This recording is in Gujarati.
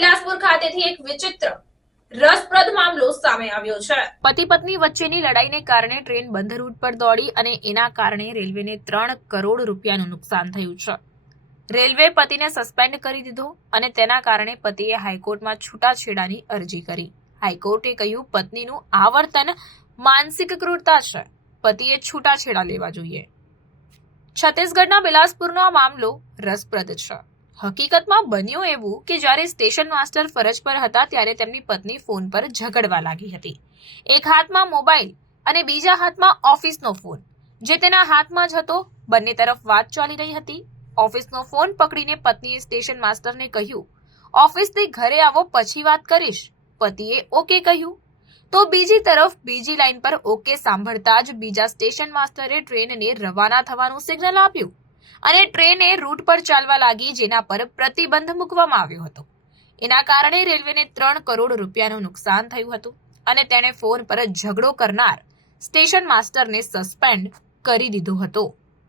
ખાતેથી એક વિચિત્ર, રસપ્રદ મામલો સામે આવ્યો છે. પતિ પત્ની વચ્ચેની લડાઈને કારણે ટ્રેન બંધ રૂટ પર દોડી અને એના કારણે રેલવેને ત્રણ કરોડ રૂપિયાનું નુકસાન થયું છે. રેલવે પતિને સસ્પેન્ડ કરી દીધો અને તેના કારણે પતિએ હાઈકોર્ટમાં છૂટાછેડાની અરજી કરી. હાઈકોર્ટે કહ્યું, પત્નીનું આવર્તન માનસિક ક્રૂરતા છે. પતિએ છૂટાછેડા લેવા જોઈએ. છત્તીસગઢના બિલાસપુરનો આ મામલો રસપ્રદ છે. હકીકતમાં બન્યું એવું કે જ્યારે સ્ટેશન માસ્ટર ફરજ પર હતા ત્યારે તેમની પત્ની ફોન પર ઝઘડવા લાગી હતી. એક હાથમાં મોબાઈલ અને બીજા હાથમાં ઓફિસનો ફોન. જે તેના હાથમાં જ હતો, બંને તરફ વાત ચાલી રહી હતી. ઓફિસનો ફોન પકડીને પત્નીએ સ્ટેશન માસ્ટરને કહ્યું, ઓફિસથી ઘરે આવો, પછી વાત કરીશ. પતિએ ઓકે કહ્યું. તો બીજી તરફ બીજી લાઈન પર ઓકે સાંભળતા જ બીજા સ્ટેશન માસ્ટરે ટ્રેનને રવાના થવાનું સિગ્નલ આપ્યું. અને ટ્રેને રૂટ પર ચાલવા લાગી જેના પર પ્રતિબંધ મૂકવામાં આવ્યો હતો. એના કારણે રેલવેને ત્રણ કરોડ રૂપિયાનું નુકસાન થયું હતું અને તેણે ફોન પર ઝઘડો કરનાર સ્ટેશન માસ્ટરને સસ્પેન્ડ કરી દીધો હતો.